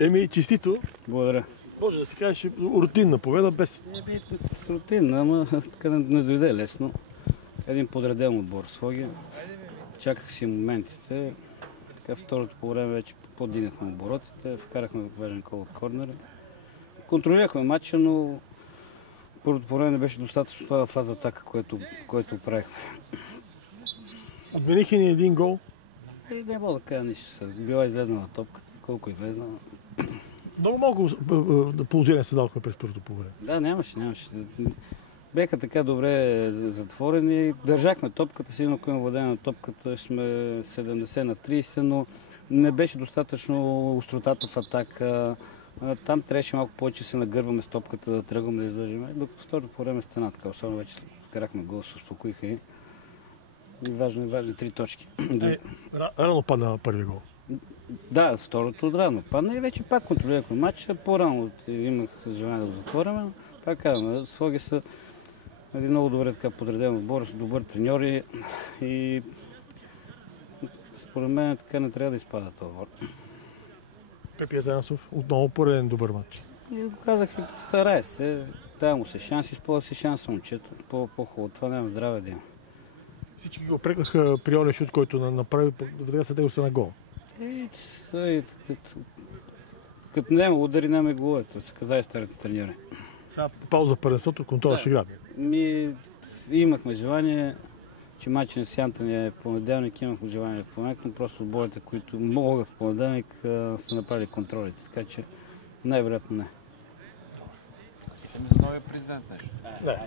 Еми, честито. Благодаря. Може да се каже, че рутинна победа без... Не би рутинна, ама така не дойде лесно. Един подреден отбор Своги. Чаках си моментите. Така второто по време вече подигнахме оборотите, вкарахме важен кол от корнера. Контролирахме матча, но първото по време не беше достатъчно това фаза атака, което правихме. Отмениха ни един гол. Не мога да кажа нищо. Била излезнала топката, колко излезна. Много малко положение се дадохме през първото по време. Да, нямаше. Беха така добре затворени. Държахме топката, сигурно ако има владение на топката, ще сме 70 на 30, но не беше достатъчно остротата в атака. Там трябваше малко повече се нагърваме с топката, да тръгваме да излъжим. Докато второто по време стена така, особено вече вкарахме гол, се успокоиха и важни 3 точки. Рано падна първи гол. Да, второто рано падна и вече пак контролирахме матча. По-рано имах желание да го затворим. Пак казвам, Своги са един много добре така подреден отбор, с добър треньори и според мен така не трябва да изпада този отбор. Пепи Атанасов отново пореден добър матч. И го казах, старае се, дай му се шанс, използва си шанса момчето. По-хубаво, това няма здраве да има. Всички го опрекнаха при ония шут, който направи, веднага след него стана гол. Като няма удари, няма и головете, се каза и старите треньори. Сега пауза първенството, контрола ще игра. Имахме желание, че матчът на Сянта ни е понеделник, имахме желание в понеделник, но просто отборите, които могат в понеделник, са направили контролите, така че най-вероятно не. За новия президент нещо. Не.